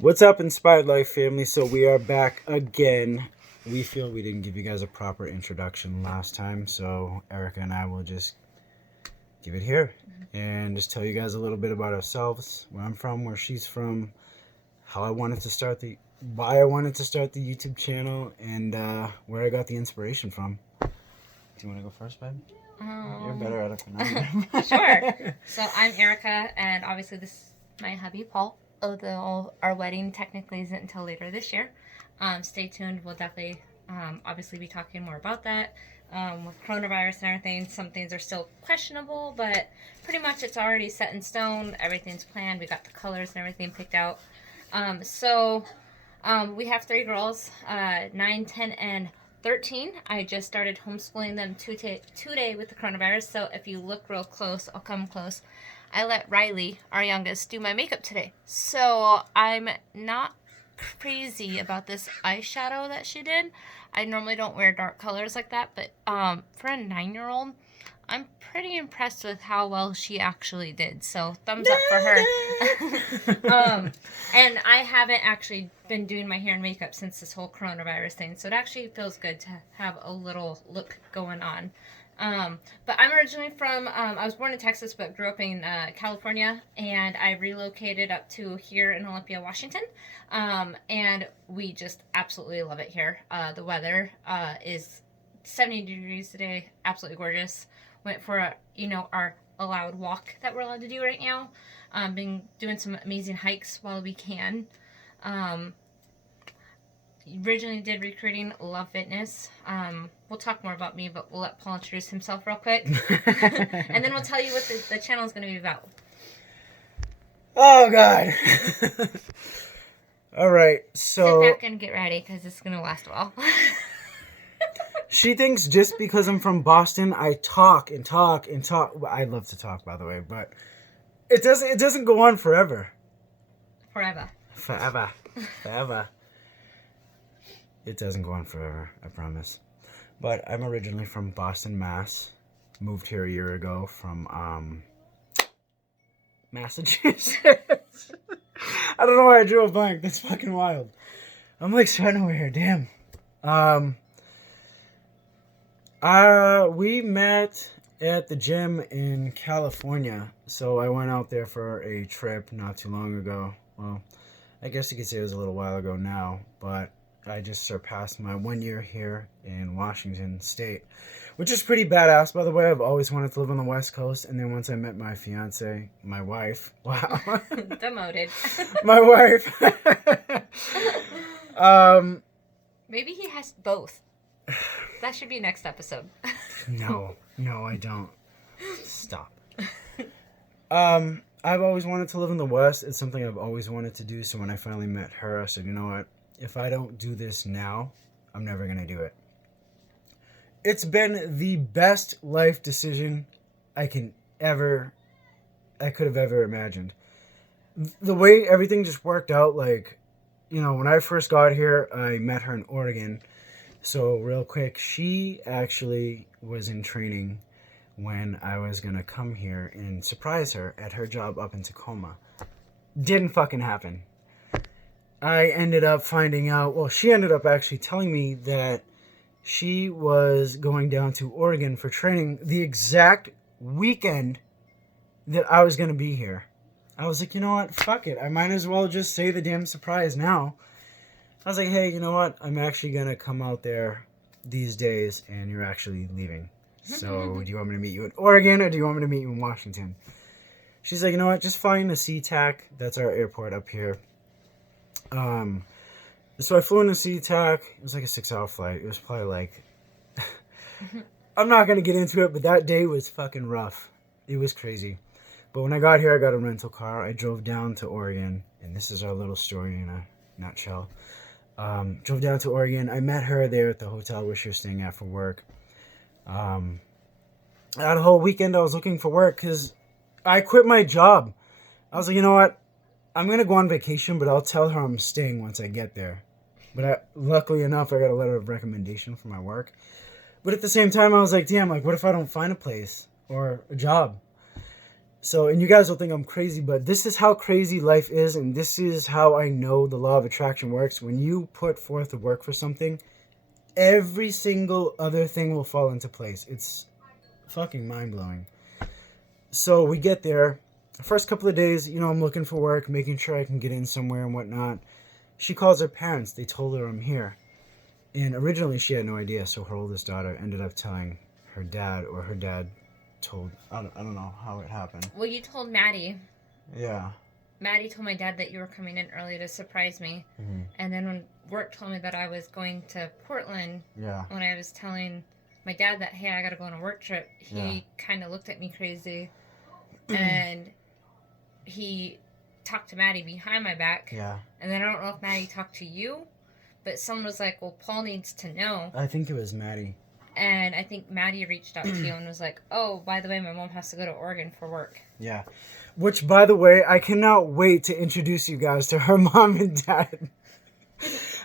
What's up, Inspired Life family? So we are back again. We feel we didn't give you guys a proper introduction last time, so Erica and I will just give it here and just tell you guys a little bit about ourselves, where I'm from, where she's from, how I wanted to start the, why I wanted to start the YouTube channel, and where I got the inspiration from. Do you want to go first, babe? You're better at it than I am. Sure. So I'm Erica, and obviously this is my hubby Paul. Although our wedding technically isn't until later this year. Stay tuned. We'll definitely, obviously, be talking more about that. With coronavirus and everything, some things are still questionable, but pretty much it's already set in stone. Everything's planned. We got the colors and everything picked out. We have three girls, 9, 10, and 13. I just started homeschooling them today with the coronavirus. So if you look real close, I'll come close. I let Riley, our youngest, do my makeup today. So I'm not crazy about this eyeshadow that she did. I normally don't wear dark colors like that, but for a 9-year-old, I'm pretty impressed with how well she actually did. So thumbs up for her. And I haven't actually been doing my hair and makeup since this whole coronavirus thing. So it actually feels good to have a little look going on. But I'm originally from, I was born in Texas, but grew up in California, and I relocated up to here in Olympia, Washington. And we just absolutely love it here. The weather is 70 degrees today, absolutely gorgeous. Went for our allowed walk that we're allowed to do right now. Been doing some amazing hikes while we can. Originally did recruiting, love fitness. We'll talk more about me, but we'll let Paul introduce himself real quick. And then we'll tell you what the channel is going to be about. Oh, God. All right, so... Sit back and get ready, because it's going to last a while. She thinks just because I'm from Boston, I talk and talk and talk. I love to talk, by the way, but it doesn't go on forever. Forever. It doesn't go on forever, I promise. But I'm originally from Boston, Mass. Moved here a year ago from Massachusetts. I don't know why I drew a blank. That's fucking wild. I'm like sweating over here. Damn. We met at the gym in California. So I went out there for a trip not too long ago. Well, I guess you could say it was a little while ago now, but I just surpassed my 1 year here in Washington State, which is pretty badass, by the way. I've always wanted to live on the West Coast, and then once I met my fiance, my wife, wow. Demoted. My wife. Maybe he has both. That should be next episode. No, I don't. Stop. I've always wanted to live in the West. It's something I've always wanted to do. So when I finally met her, I said, you know what? If I don't do this now, I'm never going to do it. It's been the best life decision I could have ever imagined. The way everything just worked out, like, when I first got here, I met her in Oregon. So real quick, she actually was in training when I was going to come here and surprise her at her job up in Tacoma. Didn't fucking happen. I ended up finding out, she ended up actually telling me that she was going down to Oregon for training the exact weekend that I was going to be here. I was like, you know what? Fuck it. I might as well just say the damn surprise now. I was like, hey, you know what? I'm actually going to come out there these days, and you're actually leaving. So do you want me to meet you in Oregon, or do you want me to meet you in Washington? She's like, you know what? Just fly into SeaTac. That's our airport up here. So I flew into SeaTac. It was like a 6-hour flight. It was probably like... I'm not going to get into it, but that day was fucking rough. It was crazy. But when I got here, I got a rental car. I drove down to Oregon, and this is our little story in a nutshell. Drove down to Oregon. I met her there at the hotel where she was staying at for work. That whole weekend I was looking for work because I quit my job. I was like, you know what? I'm going to go on vacation, but I'll tell her I'm staying once I get there. But luckily enough, I got a letter of recommendation from my work. But at the same time, I was like, damn, like, what if I don't find a place or a job? So, and you guys will think I'm crazy, but this is how crazy life is, and this is how I know the law of attraction works. When you put forth the work for something, every single other thing will fall into place. It's fucking mind-blowing. So we get there. The first couple of days, you know, I'm looking for work, making sure I can get in somewhere and whatnot. She calls her parents. They told her I'm here. And originally she had no idea, so her oldest daughter ended up telling her dad, or her dad told, I don't know how it happened. Well, you told Maddie. Yeah. Maddie told my dad that you were coming in early to surprise me. Mm-hmm. And then when work told me that I was going to Portland, Yeah. when I was telling my dad that, hey, I got to go on a work trip, he kind of looked at me crazy. And he talked to Maddie behind my back. Yeah. And then I don't know if Maddie talked to you, but someone was like, well, Paul needs to know. I think it was Maddie. And I think Maddie reached out to you and was like, oh, by the way, my mom has to go to Oregon for work. Yeah. Which, by the way, I cannot wait to introduce you guys to her mom and dad.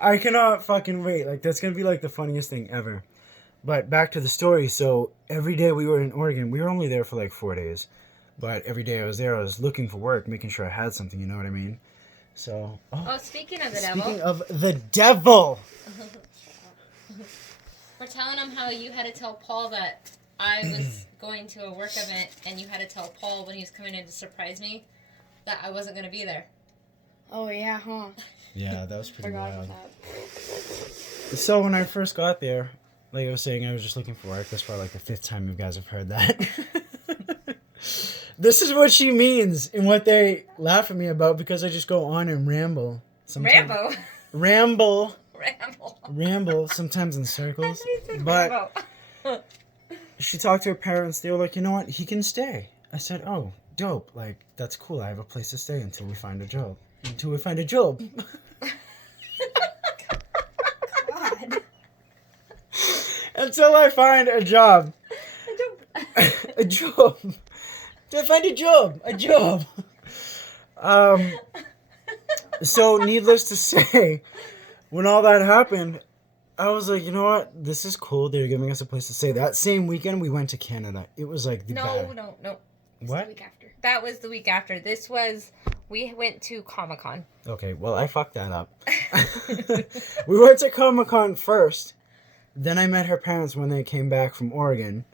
I cannot fucking wait. Like, that's going to be, like, the funniest thing ever. But back to the story. So, every day we were in Oregon, we were only there for, like, 4 days. But every day I was there, I was looking for work, making sure I had something, you know what I mean? So... Oh, speaking of the Speaking devil. of the devil! We're telling him how you had to tell Paul that I was going to a work event, and you had to tell Paul when he was coming in to surprise me that I wasn't going to be there. Oh, yeah, huh? Yeah, that was pretty Forgot wild. about that. So when I first got there, like I was saying, I was just looking for work. That's probably like the 5th time you guys have heard that. This is what she means and what they laugh at me about because I just go on and ramble. Sometimes, Rambo. Ramble, sometimes in circles. I said But Rambo. she talked to her parents. They were like, you know what? He can stay. I said, oh, dope. Like, that's cool. I have a place to stay until we find a job. Until we find a job. God. Until I find a job. A job. To find a job. A job. So, needless to say, when all that happened, I was like, you know what? This is cool. They're giving us a place to stay. That same weekend, we went to Canada. It was like the bad. No. What? The week after. That was the week after. We went to Comic-Con. Okay, well, I fucked that up. We went to Comic-Con first. Then I met her parents when they came back from Oregon.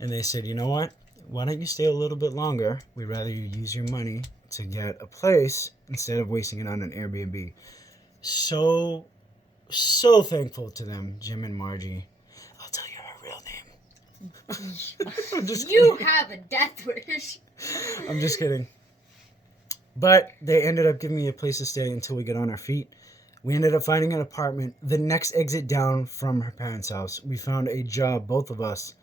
And they said, you know what? Why don't you stay a little bit longer? We'd rather you use your money to get a place instead of wasting it on an Airbnb. So thankful to them, Jim and Margie. I'll tell you her real name. I'm just You kidding. have a death wish. I'm just kidding. But they ended up giving me a place to stay until we get on our feet. We ended up finding an apartment the next exit down from her parents' house. We found a job, both of us,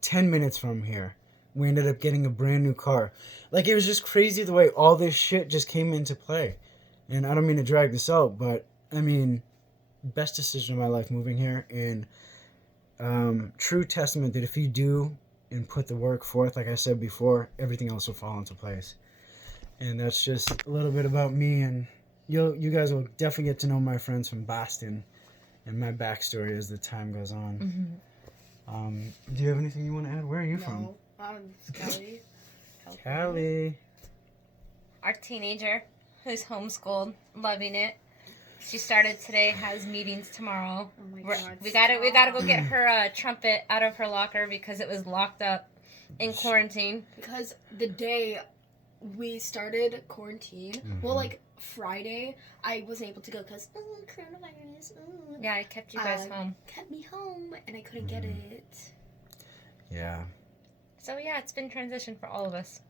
10 minutes from here. We ended up getting a brand new car. Like, it was just crazy the way all this shit just came into play. And I don't mean to drag this out, but, I mean, best decision of my life moving here. And true testament that if you do and put the work forth, like I said before, everything else will fall into place. And that's just a little bit about me. And you guys will definitely get to know my friends from Boston and my backstory as the time goes on. Mm-hmm. Do you have anything you want to add? Where are you from? No, I'm Kelly. Cali. Our teenager, who's homeschooled, loving it. She started today, has meetings tomorrow. Oh my God. We gotta go get her trumpet out of her locker because it was locked up in quarantine. Because the day we started quarantine, well, like Friday, I wasn't able to go because coronavirus. Yeah, I kept you guys home. Kept me home, and I couldn't get it. Yeah. So yeah, it's been transition for all of us.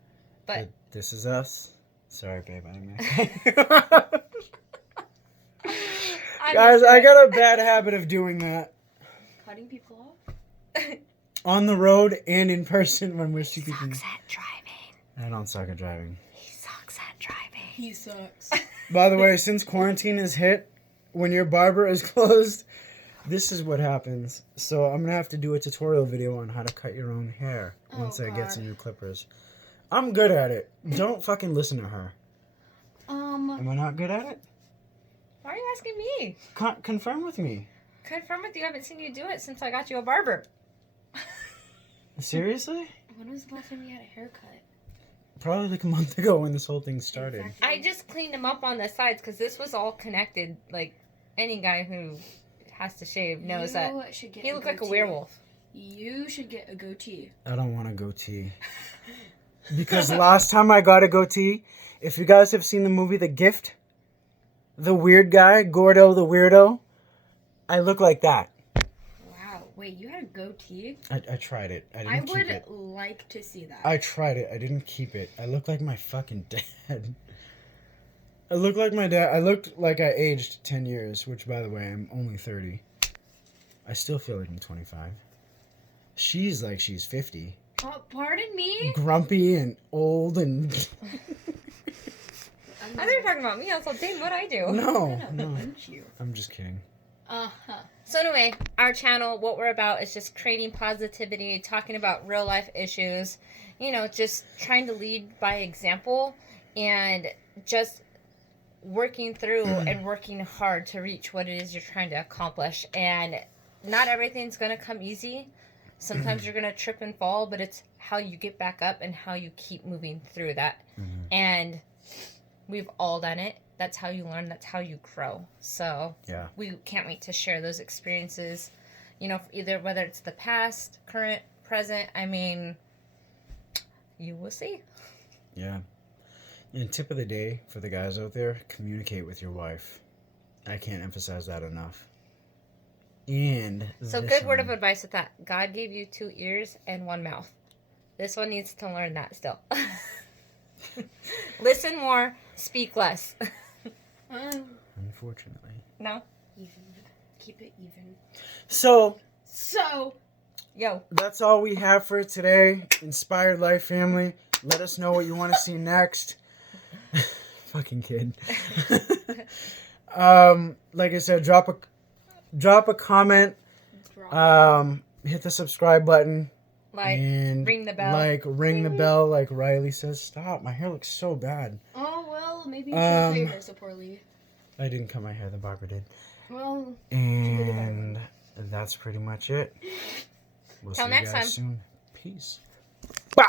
But This is us. Sorry, babe. I didn't mean. Guys, I got a bad habit of doing that. Cutting people off. On the road and in person when we're speaking. Sucks at driving. I don't suck at driving. He sucks at driving. He sucks. By the way, since quarantine is hit, when your barber is closed, this is what happens. So I'm going to have to do a tutorial video on how to cut your own hair once I get some new clippers. I'm good at it. Don't fucking listen to her. Am I not good at it? Why are you asking me? Confirm with me. Confirm with you. I haven't seen you do it since I got you a barber. Seriously? When was the last time you had a haircut? Probably like a month ago when this whole thing started. Exactly. I just cleaned them up on the sides because this was all connected. Like any guy who has to shave knows that should get he looked like a goatee. werewolf. You should get a goatee. I don't want a goatee. Because last time I got a goatee, if you guys have seen the movie The Gift, the weird guy, Gordo the weirdo, I look like that. Wow. Wait, you had a goatee? I tried it. I I didn't keep would it. like to see that. I tried it. I didn't keep it. I look like my fucking dad. I look like my dad. I looked like I aged 10 years, which, by the way, I'm only 30. I still feel like I'm 25. She's like she's 50. Pardon me? Grumpy and old and... I thought you were talking about me. I was like, dang, what'd I do? No, I'm no. gonna punch you. I'm just kidding. Uh-huh. So anyway, our channel, what we're about is just creating positivity, talking about real life issues, you know, just trying to lead by example and just working through and working hard to reach what it is you're trying to accomplish. And not everything's going to come easy. Sometimes you're going to trip and fall, but it's how you get back up and how you keep moving through that. And we've all done it. That's how you learn. That's how you grow. So Yeah. we can't wait to share those experiences, you know, either whether it's the past, current, present. I mean, you will see. Yeah. And tip of the day for the guys out there, communicate with your wife. I can't emphasize that enough. And So this good word of one- advice with that. God gave you 2 ears and 1 mouth. This one needs to learn that still. Listen more, speak less. Unfortunately. No? Even. Keep it even. So, Yo. that's all we have for today. Inspired Life family. Let us know what you want to see next. Fucking kid. Like I said, drop a comment. Hit the subscribe button. Like, and ring the bell. Like ring the bell, like Riley says. Stop! My hair looks so bad. Oh, well, maybe you shouldn't play your hair so poorly. I didn't cut my hair. The barber did. Well, And that's pretty much it. We'll Till see next you guys time. soon. Peace. Bah!